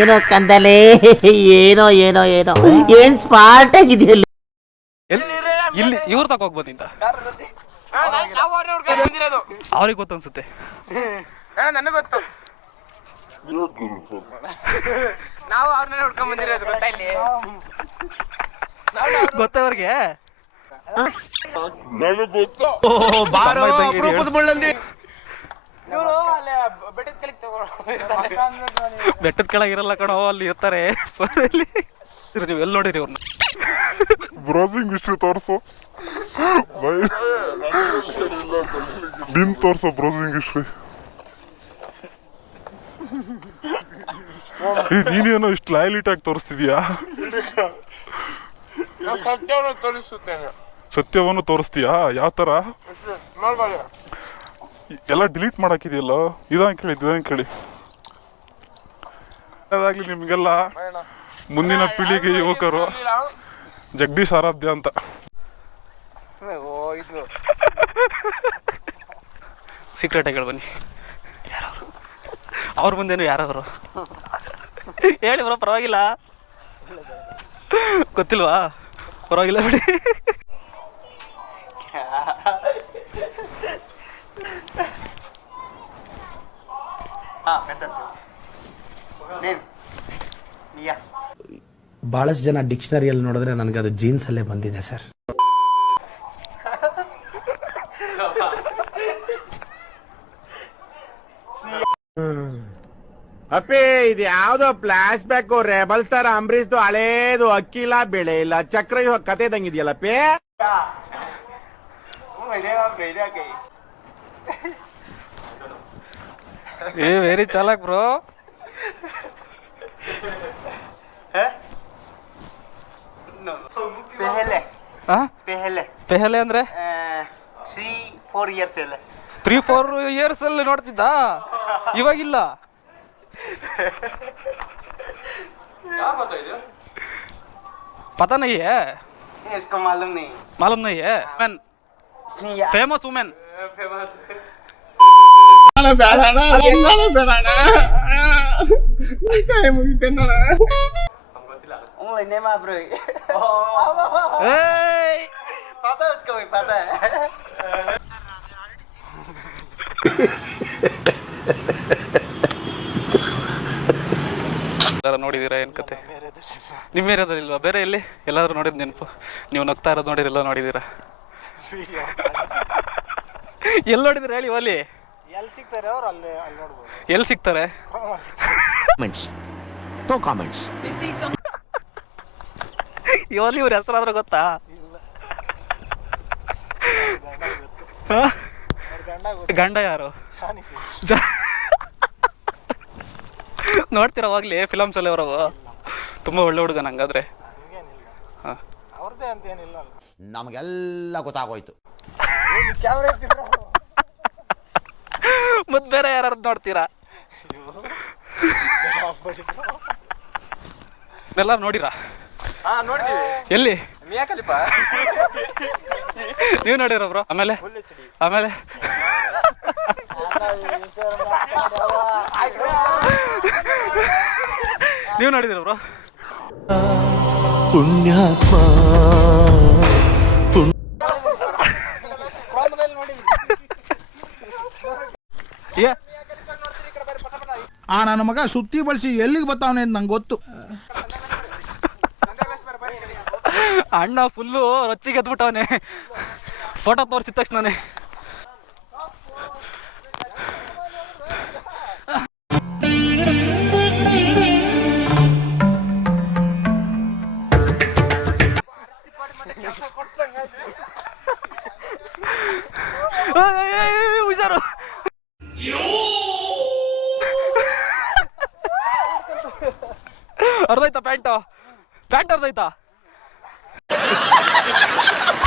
ಏನೋ ಕಂದಲೆ, ಏನೋ ಏನೋ ಏನೋ ಏನ್ ಸ್ಮಾರ್ಟ್ ಆಗಿದೆಯಲ್ಲ. ಇಲ್ಲಿ ಇವ್ರು ತಗೋಗ್ಬೋದು ಇಂತ ಅವ್ರಿಗೆ ಗೊತ್ತು ಅನ್ಸುತ್ತೆ. ನನಗೆ ಗೊತ್ತು, ನಾವು ಅವ್ರನ್ನ ಹುಡ್ಕೊಂಡ್ ಬಂದಿರೋದು ಗೊತ್ತಾ ಇಲ್ಲಿ. ಗೊತ್ತವ್ರಿಗೆ ಬೆಟ್ಟದ ಕೆಳಗೆ ಇರಲ್ಲ ಕಣೋ, ಅಲ್ಲಿ ಇರ್ತಾರೆ. ನೀವು ಎಲ್ಲಿ ನೋಡಿರಿ ಅವ್ರನ್ನ? ಬ್ರೌಸಿಂಗ್ ಹಿಸ್ಟ್ರಿ ತೋರ್ಸು, ನಿನ್ ತೋರ್ಸು ಬ್ರೌಸಿಂಗ್ ಹಿಸ್ಟ್ರಿ. ನೀನೇನೋ ಇಷ್ಟು ಲೈಲಿಟ್ ಆಗಿ ತೋರಿಸ್ತಿದ್ಯಾ? ಸತ್ಯವನ್ನು ತೋರಿಸ್ತೀಯಾ? ಯಾವ ತರ? ಎಲ್ಲ ಡಿಲೀಟ್ ಮಾಡಾಕಿದೆಯಲ್ಲ. ಇದಂಗೆ ಕೇಳಿ, ಇದಂಗೆ ಕೇಳಿ. ಅದಾಗ್ಲಿ ನಿಮ್ಗೆಲ್ಲ ಮುಂದಿನ ಪೀಳಿಗೆ ಯುವಕರು ಜಗದೀಶ್ ಆರಾಧ್ಯ ಅಂತ. ಸೀಕ್ರೆಟ್ ಆಗಿ ಬನ್ನಿ, ಯಾರವರು ಅವ್ರ ಮುಂದೇನು ಯಾರಾದ್ರು ಹೇಳಿ ಬರೋ, ಪರವಾಗಿಲ್ಲ. ಗೊತ್ತಿಲ್ವಾ? ಪರವಾಗಿಲ್ಲ ಬಿಡಿ. ಬಹಳಷ್ಟು ಜನ ಡಿಕ್ಷನರಿಯಲ್ಲಿ ನೋಡಿದ್ರೆ ನನಗದು ಜೀನ್ಸ್ ಅಲ್ಲೇ ಬಂದಿದೆ ಸರ್. ಅಪ್ಪಿ ಇದು ಯಾವ್ದೋ ಫ್ಲಾಶ್ ಬ್ಯಾಕ್ ರೆಬಲ್ ತರ ಅಂಬರೀಶ್ದು ಹಳೇದು, ಅಕ್ಕಿ ಇಲ್ಲ ಬೆಳೆ ಇಲ್ಲ ಚಕ್ರ ಕತೆ ಇದಂಗಿದೆಯಲ್ಲಪ್ಪಿ. ಏ ವೆರಿ ಚಾಲಾಕ್ ಬ್ರೋ. ಪೆಹಲೆ ಅಂದ್ರೆ 3-4 ಇಯರ್ಸ್ ಅಲ್ಲಿ ನೋಡ್ತಿದ್ದ, ಇವಾಗಿಲ್ಲ. पता नहीं है, इसको मालूम नहीं है. Famous women. पता है उसको भी, पता है. ನೋಡಿದೀರಾ ಏನ್ ಕತೆ? ನಿಮ್ಮ ಏರಿಯಾದಲ್ಲಿಲ್ವಾ? ಬೇರೆ ಎಲ್ಲಿ ಎಲ್ಲಾದ್ರೂ ನೋಡಿದ್ ನೆನಪು? ನೀವು ನಗ್ತಾ ಇರೋದು ನೋಡಿರಲ್ಲ, ನೋಡಿದೀರಾ? ಎಲ್ಲಿ ನೋಡಿದಿರ ಹೇಳಿ? ಅಲ್ಲಿ ಎಲ್ಲಿ ಸಿಗ್ತಾರೆ ಅವ್ರು? ಅಲ್ಲಿ ನೋಡ್ಬೋದು. ಎಲ್ಲಿ ಸಿಗ್ತಾರೆ? ಇವಲ್ಲಿ ಇವ್ರ ಹೆಸರಾದ್ರೂ ಗೊತ್ತಾ? ಗಂಡ ಯಾರು? ನೋಡ್ತೀರ ಅವಾಗ್ಲಿ ಫಿಲಮ್ಸ್ ಅಲ್ಲಿ ಅವರವು? ತುಂಬಾ ಒಳ್ಳೆ ಹುಡುಗ ನಂಗಾದ್ರೆ. ಅವ್ರದ್ದೇ ಅಂತ ಏನಿಲ್ಲ, ನಮಗೆಲ್ಲ ಗೊತ್ತಾಗೋಯ್ತು. ಮತ್ ಬೇರೆ ಯಾರು ನೋಡ್ತೀರಾ? ಎಲ್ಲಾರು ನೋಡಿರಾ? ನೋಡ್ತೀವಿ. ಎಲ್ಲಿ? ಮಿಯಾ ಖಲೀಫಾ. ನೀವು ನೋಡಿರ ಬ್ರೋ? ಆಮೇಲೆ ನೀವು ನೋಡಿದಿರ ಬ್ರೋ? ಪುಣ್ಯಾತ್ಮ ನನ್ನ ಮಗ ಸುತ್ತಿ ಬಳಸಿ ಎಲ್ಲಿಗೆ ಬರ್ತಾವನೆ ಅಂತ ನಂಗೆ ಗೊತ್ತು. ಅಣ್ಣ ಫುಲ್ಲು ರೊಚ್ಚಿಗೆ ಎದ್ಬಿಟ್ಟವನೆ, ಫೋಟೋ ತೋರಿಸಿದ ತಕ್ಷಣನೇ. ಹುಷಾರು. ಅರ್ಧೋಯ್ತಾ ಪ್ಯಾಂಟ್ ಅರ್ಧೋಯ್ತಾ?